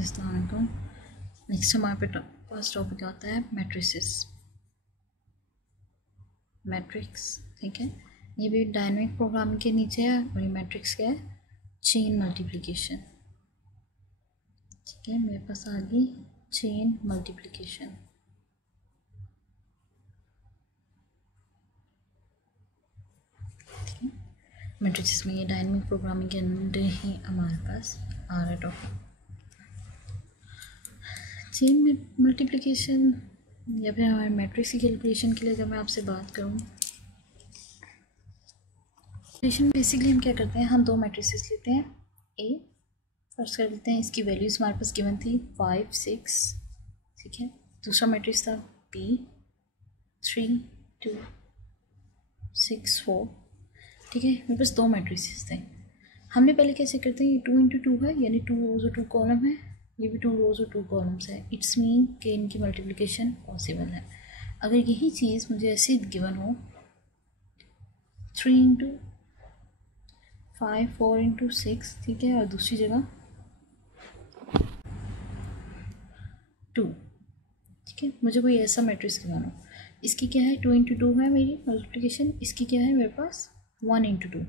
अस्सलाम वालेकुम। नेक्स्ट हमारे पास टॉपिक आता है मैट्रिसेस, मैट्रिक्स। ठीक है, ये भी डायनेमिक प्रोग्रामिंग के नीचे है और ये मैट्रिक्स क्या है? Chain multiplication. ठीक है, मेरे पास आ गई चेन मल्टीप्लिकेशन। ठीक है, मैट्रिक्स में ये डायनेमिक प्रोग्रामिंग के अंदर ही हमारे पास आ रहा है टॉपिक। चेन मल्टीप्लिकेशन या फिर हमारे मैट्रिक्स की कैलकुलेशन के लिए अगर मैं आपसे बात करूँ, बेसिकली हम क्या करते हैं, हम दो मैट्रिसेस लेते हैं। ए फर्स्ट कर लेते हैं, इसकी वैल्यूज हमारे पास गिवन थी 5 6। ठीक है, दूसरा मैट्रिक्स था बी 3 2 6 4। ठीक है, मेरे पास दो मैट्रिसेस थे। हमने पहले कैसे करते हैं, ये 2 × 2 है, यानी 2 रोज और 2 कॉलम है, ये भी 2 रोज और 2 कॉलम्स है। इट्स मीन कि इनकी मल्टीप्लिकेशन पॉसिबल है। अगर यही चीज़ मुझे ऐसे गिवन हो 3 × 5 4 × 6, ठीक है, और दूसरी जगह 2। ठीक है, मुझे कोई ऐसा मैट्रिक्स गिवन हो, इसकी क्या है 2 × 2 है मेरी मल्टीप्लिकेशन, इसकी क्या है मेरे पास 1 × 2,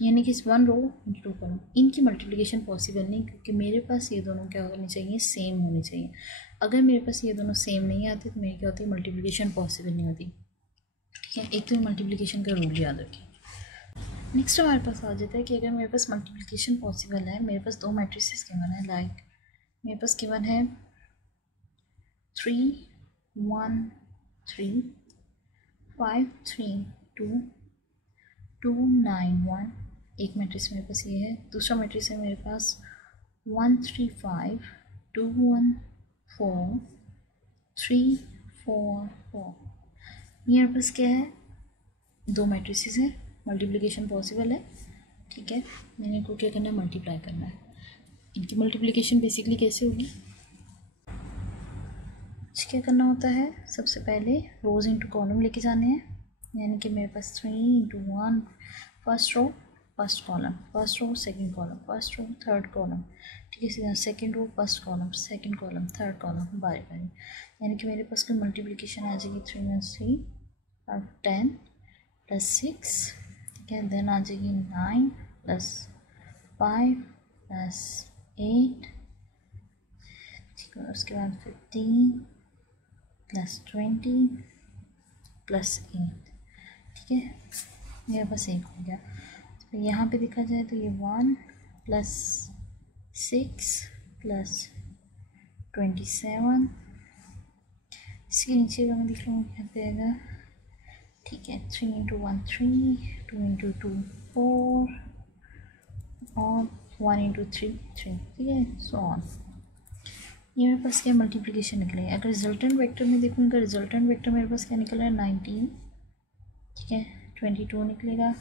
यानी कि 1 रो × 2 कॉलम। इनकी मल्टीप्लिकेशन पॉसिबल नहीं, क्योंकि मेरे पास ये दोनों क्या होनी चाहिए, सेम होनी चाहिए। अगर मेरे पास ये दोनों सेम नहीं आते तो मेरी क्या होती है, मल्टीप्लिकेशन पॉसिबल नहीं होती। ठीक है, एक तो मल्टीप्लिकेशन का रूल याद रखिए। नेक्स्ट हमारे पास आ जाता है कि अगर मेरे पास मल्टीप्लिकेशन पॉसिबल है, मेरे पास दो मैट्रिसेस गिवन है, लाइक मेरे पास गिवन है 3 1 3 5 3 2 2 9 1। एक मैट्रिक्स मेरे पास ये है। दूसरा मैट्रिक्स है मेरे पास 1 3 5 2 1 4 3 4 4। ये मेरे पास क्या है, दो मैट्रिसेस है, मल्टीप्लिकेशन पॉसिबल है। ठीक है, मैंने इनको क्या करना है, मल्टीप्लाई करना है। इनकी मल्टीप्लिकेशन बेसिकली कैसे होगी, क्या करना होता है, सबसे पहले रोज इंटू कॉलम लेके जाने हैं, यानी कि मेरे पास 3 × 1 first row first column, first row second column, first row third column. ठीक है, second row first column, second column, third column, बारी बारी। यानी कि मेरे पास कोई मल्टीप्लिकेशन आ जाएगी 3 × 3 5 10 + 6। ठीक है, देन आ जाएगी 9 + 5 + 8। ठीक है, उसके बाद 15 + 20 + 8। ठीक है, मेरे पास एक हो गया। तो यहाँ पे देखा जाए तो ये 1 + 6 + 27। इसके नीचे का मैं देख लूँगी क्या देगा। ठीक है, 3 × 1 3, 2 × 2 4 और 1 × 3 3। ठीक है, सो ऑन। ये मेरे पास क्या मल्टीप्लिकेशन निकले। अगर रिजल्टेंट वेक्टर में देखूँ, अगर रिजल्टेंट वेक्टर मेरे पास क्या निकल रहा है 19। ठीक है, 22 निकलेगा,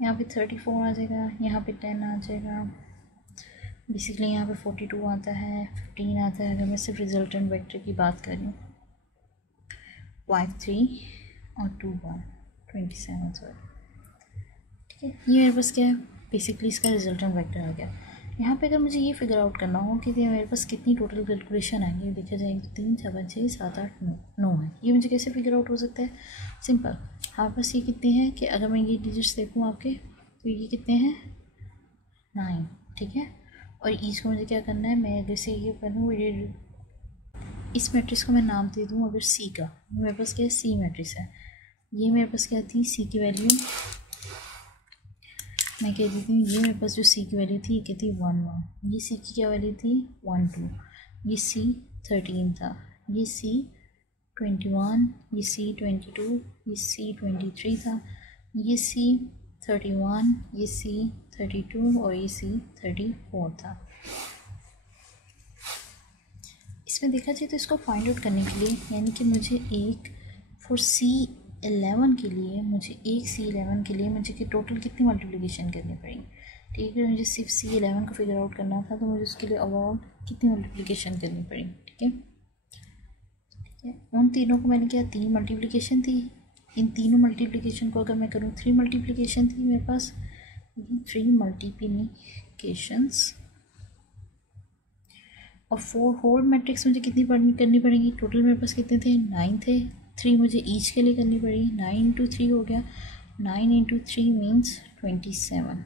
यहाँ पे 34 आ जाएगा, यहाँ पे 10 आ जाएगा। बेसिकली यहाँ पे 42 आता है, 15 आता है। अगर मैं सिर्फ रिजल्टेंट वेक्टर की बात कर रही हूँ, 5 3 और 2 1 27 सॉरी। ठीक है, ये मेरे पास क्या है, बेसिकली इसका रिजल्टेंट वेक्टर आ गया। यहाँ पे अगर मुझे ये फिगर आउट करना हो कि मेरे पास कितनी टोटल कैलकुलेशन आएंगी, देखा जाएगी 3 7 6 7 8 9 है। ये मुझे कैसे फिगर आउट हो सकता है, सिंपल। हमारे पास ये कितने हैं कि अगर मैं ये डिजिट्स देखूँ आपके, तो ये कितने हैं 9। ठीक है, और ईच को मुझे क्या करना है, मैं अगर से ये करूँ, ये इस मैट्रिक्स को मैं नाम दे दूँ अगर सी का, मेरे पास क्या है सी मैट्रिक्स है। ये मेरे पास क्या थी, सी की वैल्यू मैं कह देती हूँ, ये मेरे पास जो सी की वैल्यू थी ये क्या थी 1 1। ये सी की क्या वैल्यू थी 1 2। ये सी 13 था, ये सी 21, ये सी 22, ये सी 23 था, ये सी 31, ये सी 32 और ये सी 34 था। इसमें देखा जाए तो इसको फाइंड आउट करने के लिए, यानी कि मुझे एक फॉर C11 के लिए, मुझे एक C11 के लिए मुझे कि टोटल कितनी मल्टीप्लिकेशन करनी पड़ेगी। ठीक है, मुझे सिर्फ C11 को फिगर आउट करना था, तो मुझे उसके लिए ओवरऑल कितनी मल्टीप्लिकेशन करनी पड़ेगी। ठीक है, ठीक है, उन तीनों को मैंने क्या 3 मल्टीप्लिकेशन थी, इन तीनों मल्टीप्लिकेशन को अगर मैं करूँ 3 मल्टीप्लिकेशन थी मेरे पास, 3 मल्टीप्लिकेशंस और 4 होल मैट्रिक्स मुझे कितनी करनी पड़ेगी, टोटल मेरे पास कितने थे, 9 थे, 3 मुझे ईच के लिए करनी पड़ेगी, 9 इंटू 3 हो गया, 9 इंटू 3 मीन्स 27,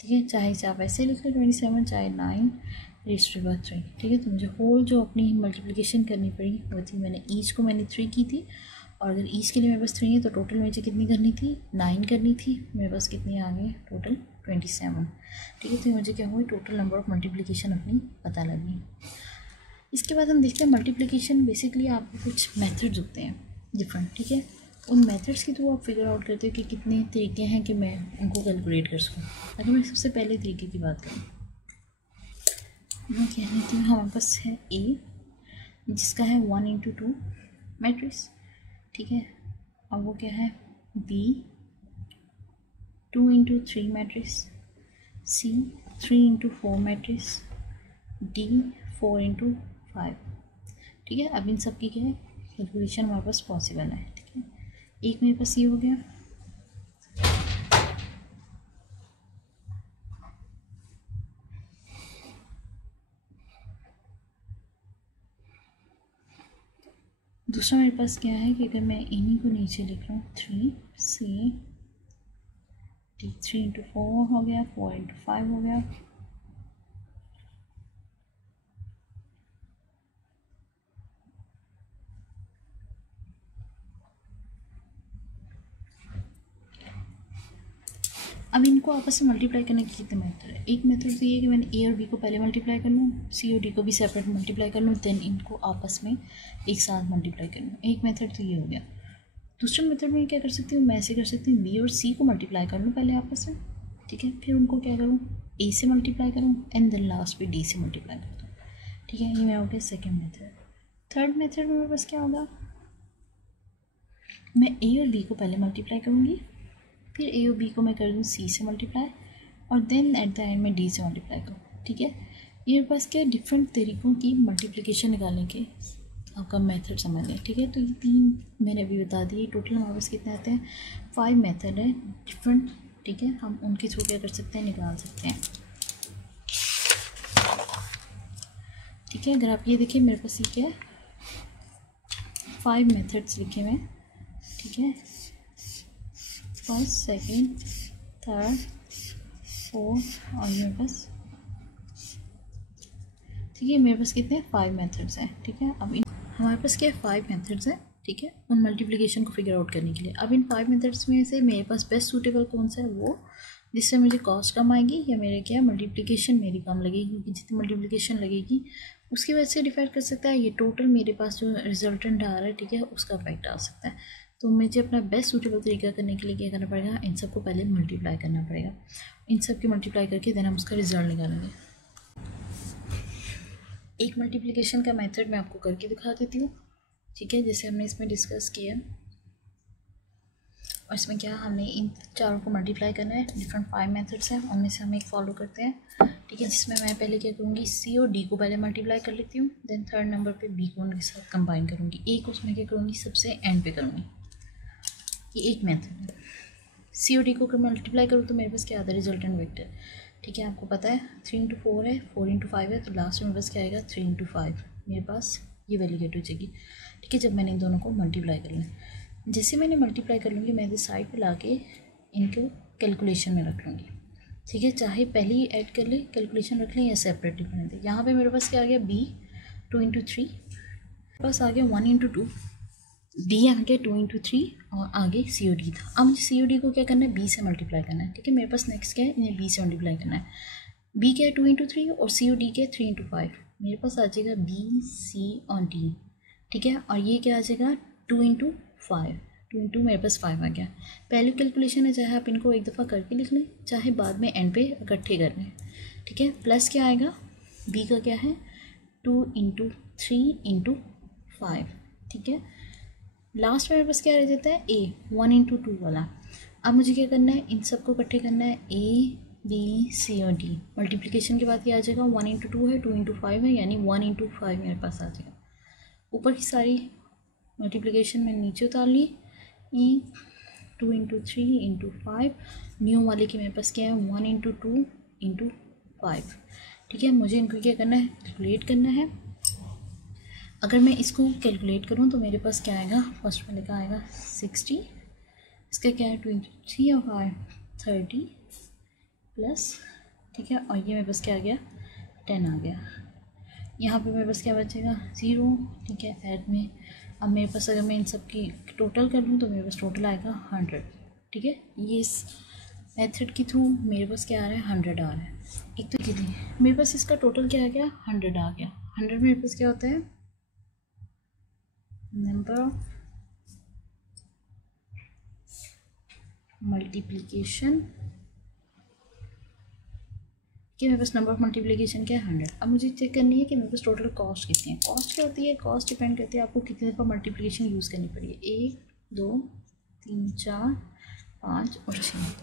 ठीक है, चाहे इसे आप ऐसे लिख लो 27, चाहे 9 रेज़ टू पावर 3, ठीक है। तो मुझे होल जो अपनी मल्टीप्लिकेशन करनी पड़ी वो थी, मैंने ईच को मैंने 3 की थी, और अगर ईच के लिए मेरे पास 3 है तो टोटल मुझे कितनी करनी थी, 9 करनी थी, मेरे पास कितनी आ गई टोटल 27, ठीक है। तो मुझे क्या हुई, टोटल नंबर ऑफ मल्टीप्लिकेशन अपनी पता लगी। इसके बाद हम देखते हैं मल्टीप्लिकेशन, बेसिकली आपको कुछ मेथड्स होते हैं डिफरेंट, ठीक है, उन मेथड्स के थ्रू आप फिगर आउट करते हो कि कितने तरीके हैं कि मैं उनको कैलकुलेट कर सकूँ। अगर मैं सबसे पहले तरीके की बात करूँ, मैं कह रही थी हमारे पास है ए जिसका है 1 इंटू 2 मैट्रिक्स, ठीक है, और वो क्या है बी 2 इंटू 3 मैट्रिक्स, सी 3 इंटू 4 मैट्रिक्स, डी 4 इंटू 5, ठीक है। अब इन सब की क्या है कैलकुलेशन हमारे पास पॉसिबल है, ठीक है। एक मेरे पास ये हो गया, दूसरा मेरे पास क्या है कि अगर मैं इन्हीं को नीचे लिख लूँ 3 सी डी 3 इंटू 4 हो गया, 4 इंटू 5 हो गया, अब इनको आपस में मल्टीप्लाई करने के कितने मेथड है। एक मेथड तो ये है कि मैंने ए और बी को पहले मल्टीप्लाई कर लूँ, सी और डी को भी सेपरेट मल्टीप्लाई कर लूँ, देन इनको आपस में एक साथ मल्टीप्लाई कर लूँ। एक मेथड तो ये हो गया। दूसरे मेथड में क्या कर सकती हूँ, मैं ऐसे कर सकती हूँ बी और सी को मल्टीप्लाई कर लूँ पहले आपस में, ठीक है, फिर उनको क्या करूँ ए से मल्टीप्लाई करूँ एंड देन लास्ट पे डी से मल्टीप्लाई कर दूँ, ठीक है। ये मेरा हो गया सेकेंड मेथड। थर्ड मेथड में मेरे पास क्या होगा, मैं ए और बी को पहले मल्टीप्लाई करूँगी, फिर ए और बी को मैं कर दूँ सी से मल्टीप्लाई, और देन एट द एंड में डी से मल्टीप्लाई करूँ, ठीक है। ये मेरे पास क्या है डिफरेंट तरीक़ों की मल्टीप्लिकेशन निकालने के आपका मेथड समझ लें, ठीक है। तो ये 3 मैंने अभी बता दिए, टोटल हमारे पास कितने आते हैं 5 मेथड है डिफरेंट, ठीक है। हम उनके थ्रू क्या कर सकते हैं, निकाल सकते हैं, ठीक है। अगर आप ये देखिए मेरे पास ये क्या है 5 मेथड्स लिखे हुए हैं, ठीक है, फर्स्ट सेकेंड थर्ड फोर्थ और मेरे पास, ठीक है, मेरे पास कितने 5 मेथड्स हैं, ठीक है। अब इन हमारे पास क्या है 5 मेथड्स हैं, ठीक है, उन मल्टीप्लिकेशन को फिगर आउट करने के लिए। अब इन 5 मेथड्स में से मेरे पास बेस्ट सूटेबल कौन सा है, वो जिससे मुझे कॉस्ट कम आएगी या मेरे क्या मल्टीप्लिकेशन मेरी कम लगेगी, क्योंकि जितनी मल्टीप्लिकेशन लगेगी उसकी वजह से डिफाइड कर सकता है ये टोटल मेरे पास जो रिजल्टेंट आ रहा है, ठीक है, उसका इफेक्ट आ सकता है। तो मुझे अपना बेस्ट सूटेबल तरीका करने के लिए क्या करना पड़ेगा, इन सब को पहले मल्टीप्लाई करना पड़ेगा, इन सब की मल्टीप्लाई करके देन हम उसका रिजल्ट निकालेंगे। एक मल्टीप्लिकेशन का मेथड मैं आपको करके दिखा देती हूँ, ठीक है, जैसे हमने इसमें डिस्कस किया, और इसमें क्या हमने इन चारों को मल्टीप्लाई करना है, डिफरेंट 5 मेथड्स हैं, उनमें से हम एक फॉलो करते हैं, ठीक है, जिसमें मैं पहले क्या करूँगी सी और डी को पहले मल्टीप्लाई कर लेती हूँ, देन थर्ड नंबर पे बी को उनके साथ कंबाइन करूँगी, ए को उसमें क्या करूँगी सबसे एंड पे करूँगी। ये एक मेथड है। सी और डी को मल्टीप्लाई करूँ तो मेरे पास क्या आता है रिजल्टेंट वेक्टर, ठीक है, आपको पता है 3 इंटू 4 है, 4 इंटू 5 है, तो लास्ट में बस क्या आएगा 3 इंटू 5, मेरे पास ये वैल्यू गेट हो जाएगी, ठीक है। जब मैंने इन दोनों को मल्टीप्लाई कर लिया, जैसे मैंने मल्टीप्लाई कर लूँगी मैं इधर साइड पे लाके इनको कैलकुलेशन में रख लूँगी, ठीक है, चाहे पहले ही ऐड कर ले कैलकुलेशन रख लें या सेपरेटली बना दें। यहाँ पे मेरे पास क्या आ गया बी 2 इंटू 3, बस आ गया 1 इंटू 2, डी आ गया 2 इंटू 3, और आगे सी ओ डी था। अब मुझे सी ओ डी को क्या करना है बी से मल्टीप्लाई करना है, ठीक है, मेरे पास नेक्स्ट क्या है इन्हें बी से मल्टीप्लाई करना है। बी क्या है 2 इंटू 3 और सी ओ डी क्या है 3 इंटू 5, मेरे पास आ जाएगा बी सी और डी, ठीक है, और ये क्या आ जाएगा 2 इंटू 5, 2 इंटू मेरे पास 5 आ गया। पहली कैलकुलेशन है, चाहे आप इनको एक दफ़ा करके लिख लें चाहे बाद में एंड पे इकट्ठे कर लें, ठीक है। प्लस क्या आएगा बी का क्या है 2 इंटू 3 इंटू 5, ठीक है। लास्ट में मेरे पास क्या रह जाता है ए 1 इंटू 2 वाला। अब मुझे क्या करना है इन सबको इकट्ठे करना है, ए बी सी और डी, मल्टीप्लिकेशन के बाद क्या आ जाएगा 1 इंटू 2 है 2 इंटू 5 है, यानी 1 इंटू 5 मेरे पास आ जाएगा। ऊपर की सारी मल्टीप्लिकेशन मैंने नीचे उतार ली, 2 इंटू 3 इंटू 5, न्यू वाले की मेरे पास क्या है 1 इंटू 2 इंटू 5, ठीक है, मुझे इनको क्या करना है, कैलकुलेट करना है। अगर मैं इसको कैलकुलेट करूँ तो मेरे पास क्या आएगा, फर्स्ट वाले का आएगा 60, इसका क्या है 23 और 30 प्लस, ठीक है, और ये मेरे पास क्या आ गया 10 आ गया। यहाँ पे मेरे पास क्या बचेगा 0, ठीक है, ऐड में। अब मेरे पास अगर मैं इन सब की टोटल कर लूँ तो मेरे पास टोटल आएगा 100, ठीक है। ये इस मेथड के थ्रू मेरे पास क्या आ रहा है 100 आ रहा है। एक तो कितनी मेरे पास इसका टोटल क्या आ गया 100 आ गया। 100 मेरे पास क्या होता है, नंबर ऑफ मल्टीप्लिकेशन, कि मेरे पास नंबर ऑफ मल्टीप्लिकेशन क्या है 100। अब मुझे चेक करनी है कि मेरे पास टोटल कॉस्ट कितनी है। कॉस्ट क्या होती है, कॉस्ट डिपेंड करती है आपको कितनी दफ़ा मल्टीप्लिकेशन यूज़ करनी पड़ी है, 1 2 3 4 5 और 6,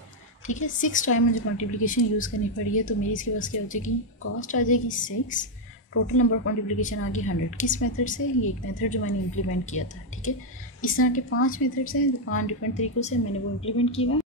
ठीक है। 6 टाइम मुझे मल्टीप्लिकेशन यूज़ करनी पड़ी है, तो मेरी इसके पास क्या हो जाएगी, कॉस्ट आ जाएगी 6, टोटल नंबर ऑफ मल्टीप्लिकेशन आ गई 100। किस मेथड से, ये एक मेथड जो मैंने इम्प्लीमेंट किया था, ठीक है। इस तरह के 5 मेथड्स हैं जो 5 डिफरेंट तरीक़ों से मैंने वो इम्प्लीमेंट किया है।